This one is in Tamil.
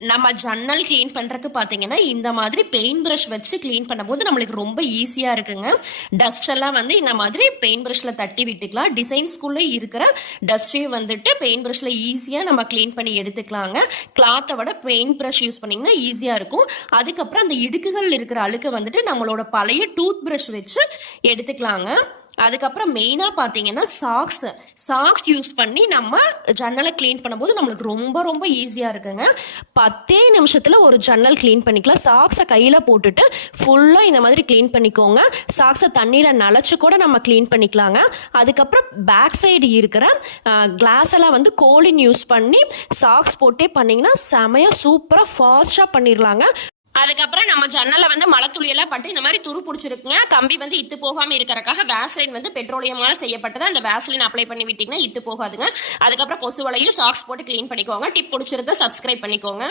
நம்ம ஜன்னல் க்ளீன் பண்ணுறதுக்கு பார்த்தீங்கன்னா இந்த மாதிரி பெயிண்ட் ப்ரஷ் வச்சு க்ளீன் பண்ணும்போது நம்மளுக்கு ரொம்ப ஈஸியாக இருக்குங்க. டஸ்ட் எல்லாம் வந்து இந்த மாதிரி பெயிண்ட் ப்ரஷில் தட்டி விட்டுக்கலாம். டிசைன்ஸ்குள்ளே இருக்கிற டஸ்ட்டையும் வந்துட்டு பெயிண்ட் ப்ரஷில் ஈஸியாக நம்ம க்ளீன் பண்ணி எடுத்துக்கலாங்க. கிளாத்தை விட பெயிண்ட் ப்ரஷ் யூஸ் பண்ணிங்கன்னா ஈஸியாக இருக்கும். அதுக்கப்புறம் அந்த இடுக்குகள் இருக்கிற அழுக்கு வந்துட்டு நம்மளோட பழைய டூத் ப்ரஷ் வச்சு எடுத்துக்கலாங்க. அதுக்கப்புறம் மெயினாக பார்த்தீங்கன்னா சாக்ஸ் சாக்ஸ் யூஸ் பண்ணி நம்ம ஜன்னலை க்ளீன் பண்ணும்போது நம்மளுக்கு ரொம்ப ரொம்ப ஈஸியாக இருக்குங்க. பத்தே நிமிஷத்தில் ஒரு ஜன்னல் க்ளீன் பண்ணிக்கலாம். சாக்ஸை கையில் போட்டுட்டு ஃபுல்லாக இந்த மாதிரி க்ளீன் பண்ணிக்கோங்க. சாக்ஸை தண்ணியில் நனைச்சு கூட நம்ம க்ளீன் பண்ணிக்கலாங்க. அதுக்கப்புறம் பேக் சைடு இருக்கிற கிளாஸ் எல்லாம் வந்து கோலின் யூஸ் பண்ணி சாக்ஸ் போட்டே பண்ணிங்கன்னா செமையாக சூப்பராக ஃபாஸ்ட்டாக பண்ணிடலாங்க அதுக்கப்புறம் நம்ம ஜன்னலில் வந்து மழை துளியெல்லாம் பட்டு இந்த மாதிரி துரு பிடிச்சிருக்குங்க. கம்பி வந்து இத்து போகாமல் இருக்கிறக்காக வேஸ்லின் வந்து பெட்ரோலியமால செய்யப்பட்டது. அந்த வேஸ்லின் அப்ளை பண்ணி விட்டிங்கன்னா இத்து போகாதுங்க. அதுக்கப்புறம் கொசு வலையும் சாக்ஸ் போட்டு க்ளீன் பண்ணிக்கோங்க. டிப் பிடிச்சிருந்தா சப்ஸ்கிரைப் பண்ணிக்கோங்க.